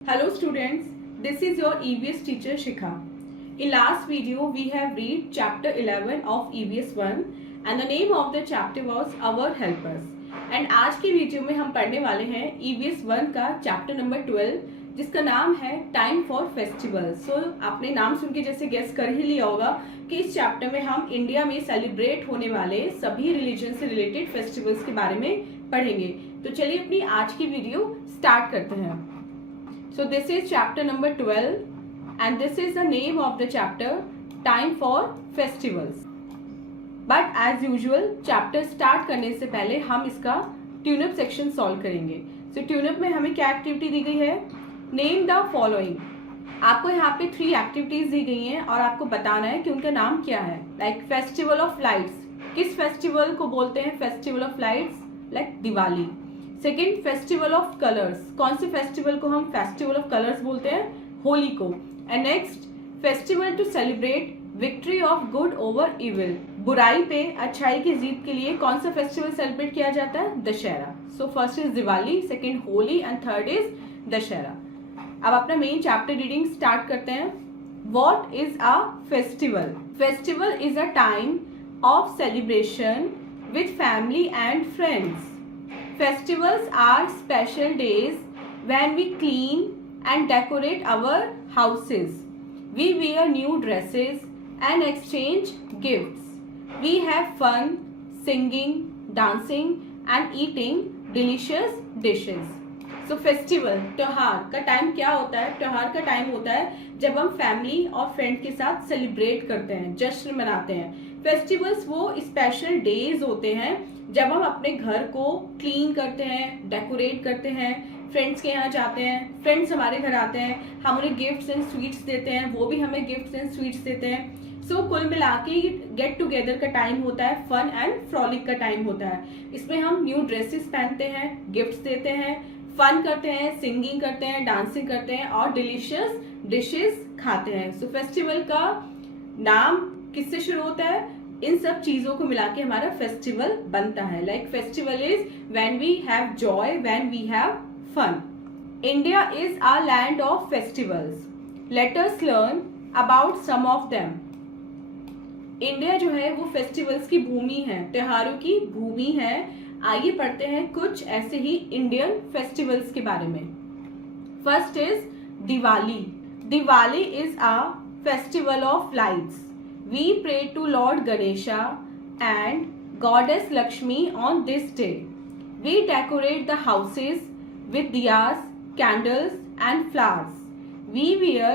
Hello students, this is your EVS teacher Shikha. In last video we have read chapter 11 of EVS 1 and the name of the chapter was Our Helpers. And आज की video में हम पढ़ने वाले हैं EVS 1 का chapter number 12 जिसका नाम है टाइम फॉर फेस्टिवल. सो आपने नाम सुन के जैसे गेस कर ही लिया होगा कि इस चैप्टर में हम इंडिया में सेलिब्रेट होने वाले सभी रिलीजन से रिलेटेड फेस्टिवल्स के बारे में पढ़ेंगे. तो चलिए अपनी आज की वीडियो स्टार्ट करते हैं. So this is chapter number 12 and this is the name of the chapter Time for Festivals. But as usual chapter start करने से पहले हम इसका ट्यूनअप सेक्शन सॉल्व करेंगे. So ट्यूनअप में हमें क्या एक्टिविटी दी गई है? Name the following. आपको यहाँ पे 3 एक्टिविटीज दी गई हैं और आपको बताना है कि उनका नाम क्या है. Like festival of lights. किस फेस्टिवल को बोलते हैं festival of lights? Like Diwali. Second festival of colours. कौन से फेस्टिवल को हम फेस्टिवल ऑफ कलर्स बोलते हैं? होली को. And next festival to celebrate victory of good over evil. बुराई पे अच्छाई की जीत के लिए कौन सा फेस्टिवल सेलिब्रेट किया जाता है? Dussehra. So first is Diwali, second Holi and third is Dussehra. अब अपना मेन चैप्टर रीडिंग स्टार्ट करते हैं. What is a festival? Festival is a time of celebration with family and friends. Festivals are special days when we clean and decorate our houses. We wear new dresses and exchange gifts. We have fun singing, dancing and eating delicious dishes. So festival, त्योहार का time क्या होता है? त्योहार का time होता है जब हम फैमिली और फ्रेंड के साथ सेलिब्रेट करते हैं, जश्न मनाते हैं. फेस्टिवल्स वो स्पेशल डेज होते हैं जब हम अपने घर को क्लीन करते हैं, डेकोरेट करते हैं, फ्रेंड्स के यहाँ जाते हैं, फ्रेंड्स हमारे घर आते हैं, हम उन्हें गिफ्ट्स एंड स्वीट्स देते हैं, वो भी हमें गिफ्ट्स एंड स्वीट्स देते हैं. सो कुल मिला के गेट टुगेदर का टाइम होता है, फन एंड फ्रॉलिक का टाइम होता है. इसमें हम न्यू ड्रेसेस पहनते हैं, गिफ्ट्स देते हैं, फन करते हैं, सिंगिंग करते हैं, डांसिंग करते हैं और डिलीशियस डिशेस खाते हैं. सो फेस्टिवल का नाम किससे शुरू होता है? इन सब चीजों को मिला के हमारा फेस्टिवल बनता है. Like festival is when we have joy, when we have fun. India is a land of festivals. Let us learn about some of them. India जो है वो फेस्टिवल्स की भूमि है, त्योहारों की भूमि है. आइए पढ़ते हैं कुछ ऐसे ही इंडियन फेस्टिवल्स के बारे में. First is Diwali. Diwali is a festival of lights. We pray to Lord Ganesha and Goddess Lakshmi on this day. We decorate the houses with diyas, candles and flowers. We wear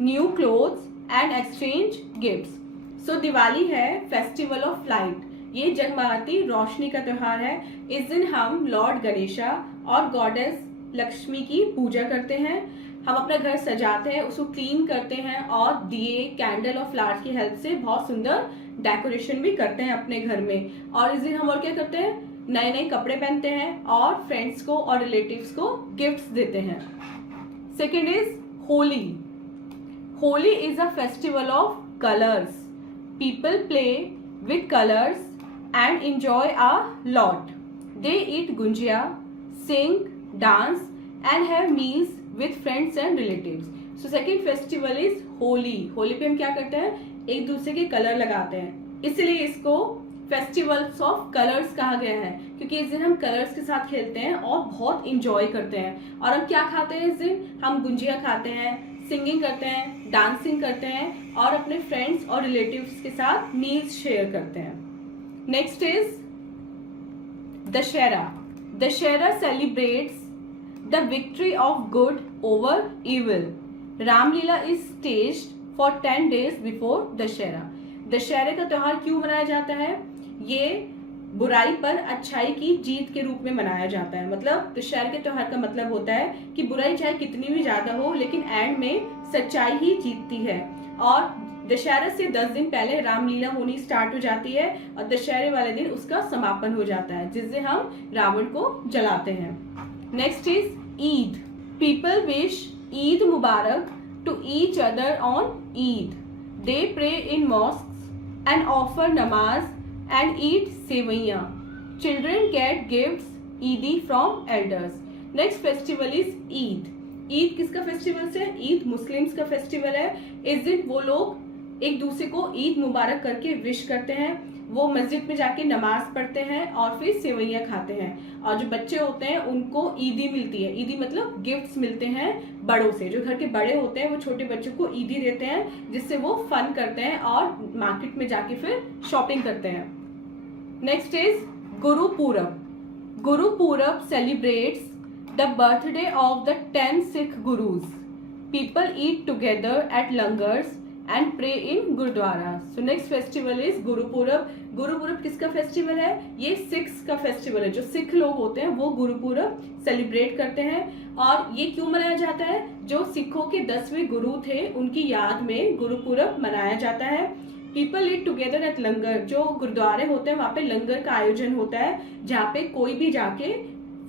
new clothes and exchange gifts. So Diwali है festival of light. ये जगमगाती रोशनी का त्योहार है. इस दिन हम Lord Ganesha और गॉडेस लक्ष्मी की पूजा करते हैं. हम अपना घर सजाते हैं, उसको क्लीन करते हैं और दिए, कैंडल और फ्लावर्स की हेल्प से बहुत सुंदर डेकोरेशन भी करते हैं अपने घर में. और इस दिन हम और क्या करते हैं? नए नए कपड़े पहनते हैं और फ्रेंड्स को और रिलेटिव्स को गिफ्ट्स देते हैं. Second is Holi. Holi is a festival of colours. People play with colours and enjoy a lot. They eat gujiya, sing, dance and have meals with friends and relatives. So second festival is Holi. Holi पे हम क्या करते हैं? एक दूसरे के कलर लगाते हैं, इसलिए इसको फेस्टिवल्स ऑफ कलर्स कहा गया है क्योंकि इस दिन हम कलर्स के साथ खेलते हैं और बहुत इंजॉय करते हैं. और हम क्या खाते हैं इस दिन? हम गुंजिया खाते हैं, सिंगिंग करते हैं, डांसिंग करते हैं और अपने फ्रेंड्स और रिलेटिव्स के साथ मील्स शेयर करते हैं. Next is Dussehra. Dussehra celebrates the victory of good over evil. Ramlila is staged for 10 days before Dussehra. दशहरे का त्योहार क्यों मनाया जाता है? ये बुराई पर अच्छाई की जीत के रूप में मनाया जाता है. मतलब दशहरे के त्योहार का मतलब होता है कि बुराई चाहे कितनी भी ज्यादा हो लेकिन एंड में सच्चाई ही जीतती है. और दशहरा से 10 दिन पहले रामलीला होनी स्टार्ट हो जाती है और दशहरे वाले दिन उसका समापन हो जाता है जिससे हम रावण को जलाते हैं. Next is Eid. People wish Eid Mubarak to each other on Eid. They pray in mosques and offer namaz and eat sevaiyan. Children get gifts Eid from elders. Next festival is Eid. Eid किसका festival है? Eid Muslims का festival है। इस दिन वो लोग एक दूसरे को ईद मुबारक करके विश करते हैं, वो मस्जिद में जाके नमाज पढ़ते हैं और फिर सेवैयाँ खाते हैं। और जो बच्चे होते हैं उनको ईदी मिलती है, ईदी मतलब गिफ्ट्स मिलते हैं बड़ों से। जो घर के बड़े होते हैं वो छोटे बच्चों को ईदी देते हैं, जिससे वो फन करते हैं और मार्केट में जाके फिर शॉपिंग करते हैं। Next is Gurpurab. Gurpurab celebrates the birthday of the 10 Sikh Gurus. People eat together at langars and pray in Gurdwara. So next festival is Gurupurab. Gurpurab किसका फेस्टिवल है? ये सिख्स का फेस्टिवल है। जो सिख लोग होते हैं वो गुरुपूरब सेलिब्रेट करते हैं। और ये क्यों मनाया जाता है? जो सिखों के 10वें गुरु थे उनकी याद में गुरुपूरब मनाया जाता है। पीपल ईट टुगेदर एट लंगर। जो गुरुद्वारे होते हैं वहाँ पे लंगर का आयोजन होता है, जहाँ पे कोई भी जाके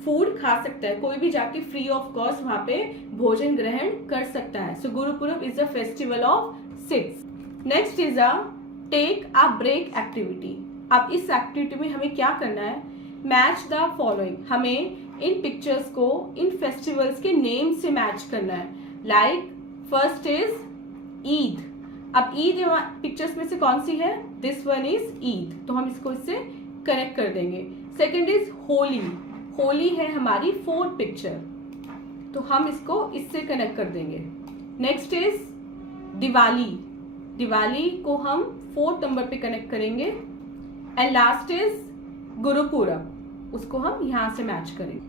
फूड खा सकता है, कोई भी जाके फ्री ऑफ कॉस्ट वहाँ पे भोजन ग्रहण कर सकता है। So Gurpurab is a festival of Sikhs. Next is a take a break activity. अब इस एक्टिविटी में हमें क्या करना है? Match the following. हमें इन पिक्चर्स को इन फेस्टिवल्स के नेम से मैच करना है। Like first is Eid. अब ईद पिक्चर्स में से कौन सी है? दिस वन इज ईद, तो हम इसको इससे कनेक्ट कर देंगे। Second is Holi. होली है हमारी फोर्थ पिक्चर, तो हम इसको इससे कनेक्ट कर देंगे। Next is Diwali. दिवाली को हम 4th नंबर पे कनेक्ट करेंगे। एंड लास्ट इज गुरुपूरब, उसको हम यहां से मैच करेंगे।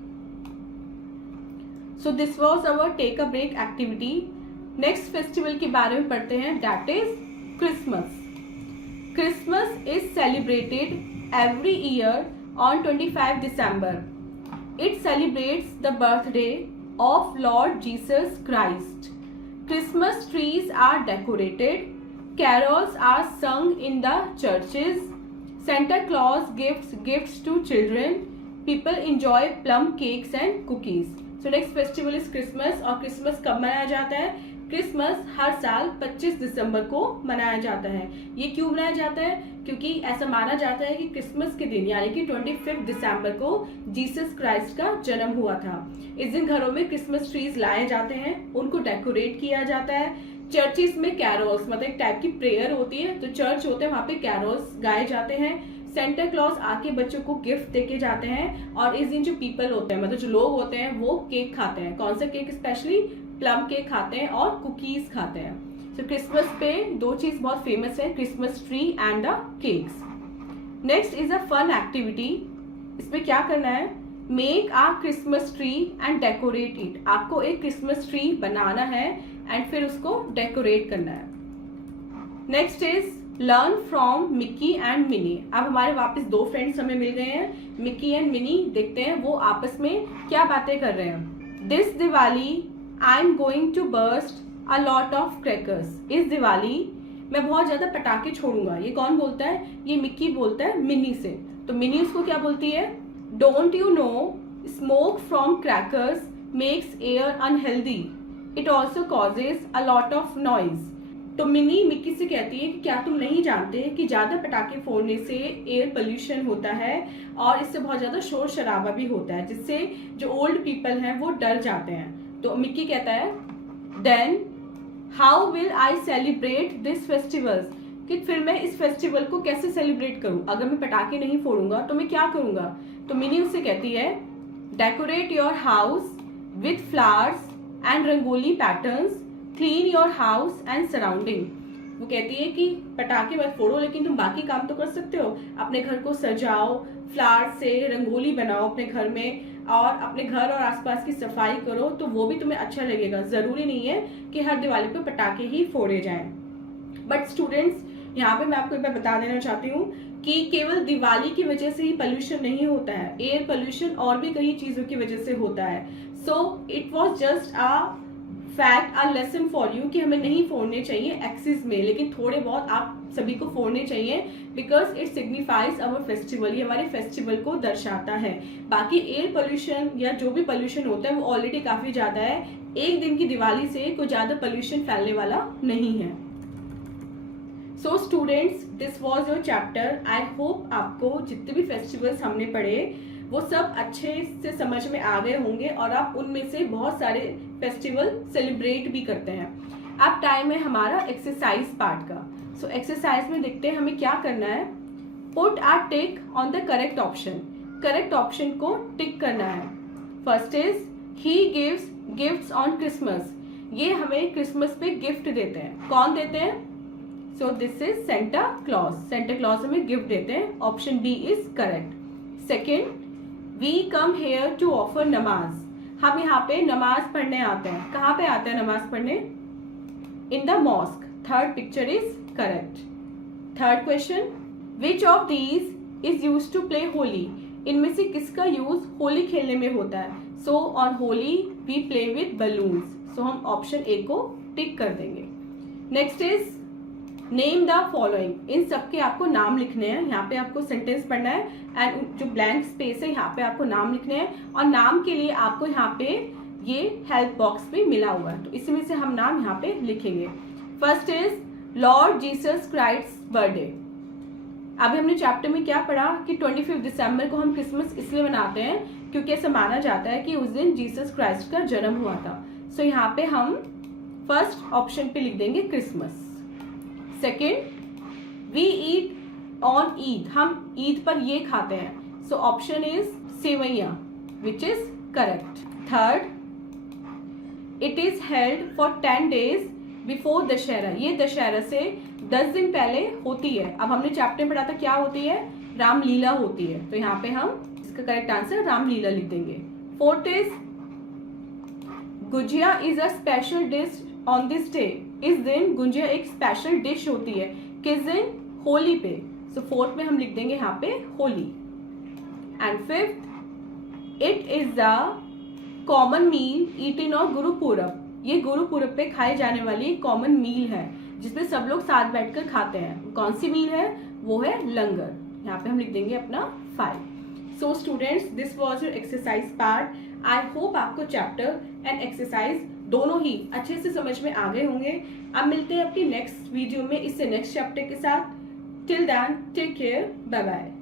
So this was our take a break activity. Next festival के बारे में पढ़ते हैं, that is Christmas. Christmas is celebrated every year on 25 December. It celebrates the birthday of Lord Jesus Christ. Christmas trees are decorated. Carols are sung in the churches. Santa Claus gives gifts to children. People enjoy plum cakes and cookies. So next festival is Christmas. और Christmas कब मनाया जाता है? Christmas हर साल 25 दिसंबर को मनाया जाता है। ये क्यों मनाया जाता है? क्योंकि ऐसा माना जाता है कि क्रिसमस के दिन यानी कि 25 दिसंबर को जीसस क्राइस्ट का जन्म हुआ था। इस दिन घरों में क्रिसमस ट्रीज लाए जाते हैं, उनको डेकोरेट किया जाता है। चर्चिस में कैरोल्स मतलब एक टाइप की प्रेयर होती है, तो चर्च होते हैं वहाँ पे कैरोल्स गाए जाते हैं। सेंटा क्लॉज आके बच्चों को गिफ्ट देके जाते हैं। और इस दिन जो पीपल होते हैं मतलब जो लोग होते हैं वो केक खाते हैं। कौन सा केक? स्पेशली प्लम केक खाते हैं और कुकीज खाते हैं। तो क्रिसमस पे दो चीज बहुत फेमस है, Christmas tree and the cakes. Next is a fun activity. इसमें क्या करना है? Make a Christmas tree and decorate it. आपको एक क्रिसमस ट्री बनाना है एंड फिर उसको डेकोरेट करना है। Next is learn from Mickey and mini. अब हमारे वापस दो फ्रेंड्स हमें मिल गए हैं, मिक्की एंड मिनी। देखते हैं वो आपस में क्या बातें कर रहे हैं। This Diwali I am going to burst a lot of crackers. इस दिवाली मैं बहुत ज्यादा पटाखे छोड़ूंगा। ये कौन बोलता है? ये मिक्की बोलता है मिनी से। तो मिनी उसको क्या बोलती है? Don't you know smoke from crackers makes air unhealthy, it also causes a lot of noise. तो मिनी मिक्की से कहती है कि क्या तुम नहीं जानते कि ज्यादा पटाखे फोड़ने से एयर पोल्यूशन होता है और इससे बहुत ज्यादा शोर शराबा भी होता है, जिससे जो ओल्ड पीपल हैं वो डर जाते हैं। तो मिक्की कहता है then how will I celebrate this festivals, कि फिर मैं इस फेस्टिवल को कैसे सेलिब्रेट करूं? अगर मैं पटाखे नहीं फोड़ूंगा तो मैं क्या करूंगा? तो मिनी उससे कहती है decorate your house with flowers and rangoli patterns, clean your house and surrounding. वो कहती है कि पटाखे मत फोड़ो लेकिन तुम बाकी काम तो कर सकते हो। अपने घर को सजाओ, फ्लावर से रंगोली बनाओ अपने घर में, और अपने घर और आसपास की सफाई करो, तो वो भी तुम्हें अच्छा लगेगा। जरूरी नहीं है कि हर दिवाली पे पटाखे ही फोड़े जाएं। बट स्टूडेंट्स, यहाँ पे मैं आपको एक बार बता देना चाहती हूँ कि केवल दिवाली की वजह से ही पोल्यूशन नहीं होता है, एयर पोल्यूशन और भी कई चीजों की वजह से होता है। So it was just a fact, a lesson for you कि हमें नहीं फोड़ने चाहिए एक्सेस में, लेकिन थोड़े बहुत आप सभी को फोड़ने चाहिए because it signifies our festival. ये हमारे फेस्टिवल को दर्शाता है। बाकी एयर पोल्यूशन या जो भी पोल्यूशन होता है वो ऑलरेडी काफी ज्यादा है। एक दिन की दिवाली से कोई ज्यादा पोल्यूशन फैलने वाला नहीं है। So students, this was your chapter. I hope आपको जितने भी फेस्टिवल्स हमने पढ़े वो सब अच्छे से समझ में आ गए होंगे और आप उनमें से बहुत सारे फेस्टिवल सेलिब्रेट भी करते हैं। अब टाइम है हमारा एक्सरसाइज पार्ट का। सो एक्सरसाइज में देखते हैं हमें क्या करना है। Put a tick on the correct option. Correct option को टिक करना है। First is he gives gifts on Christmas. ये हमें क्रिसमस पे गिफ्ट देते हैं। कौन देते हैं? So this is Santa Claus. Santa Claus हमें गिफ्ट देते हैं। Option B is correct. Second, we come here to offer namaz. हम यहाँ पे नमाज पढ़ने आते हैं। कहाँ पे आते हैं नमाज पढ़ने? In the mosque. Third picture is correct. Third question, which of these is use to play Holi. इनमें से किसका यूज होली खेलने में होता है? So on Holi we play with balloons. So हम ऑप्शन ए को टिक कर देंगे। Next is name the following. इन सबके आपको नाम लिखने हैं। यहाँ पे आपको सेंटेंस पढ़ना है एंड जो ब्लैंक स्पेस है यहाँ पे आपको नाम लिखने हैं और नाम के लिए आपको यहाँ पे ये हेल्प बॉक्स पे मिला हुआ है, तो इसमें से हम नाम यहाँ पे लिखेंगे। First is Lord Jesus Christ birthday. अभी हमने चैप्टर में क्या पढ़ा कि 25 दिसंबर को हम क्रिसमस इसलिए मनाते हैं क्योंकि ऐसा माना जाता है कि उस दिन जीसस क्राइस्ट का जन्म हुआ था। सो यहाँ पे हम फर्स्ट ऑप्शन पे लिख देंगे Christmas. Second, we eat on Eid. हम ईद पर ये खाते हैं। So option is sevaiyan which is correct. Third, it is held for 10 days before Dussehra. ये दशहरा से 10 दिन पहले होती है। अब हमने चैप्टर में पढ़ा था क्या होती है? रामलीला होती है। तो यहाँ पे हम इसका करेक्ट आंसर रामलीला लिख देंगे। Fourth is gujiya is a special dish on this day. इस दिन गुजिया एक स्पेशल डिश होती है। किस दिन? होली पे। सो फोर्थ में हम लिख देंगे यहाँ पे Holi. And fifth, it is the common meal eaten on Gurpurab. ये गुरुपूरब पे खाई जाने वाली कॉमन मील है जिसमें सब लोग साथ बैठकर खाते हैं। कौन सी मील है? वो है लंगर। यहाँ पे हम लिख देंगे अपना 5। So students, this was your exercise part. I hope आपको चैप्टर एंड एक्सरसाइज दोनों ही अच्छे से समझ में आ गए होंगे। अब मिलते हैं अपनी नेक्स्ट वीडियो में इससे नेक्स्ट चैप्टर के साथ। Till then take care, bye bye.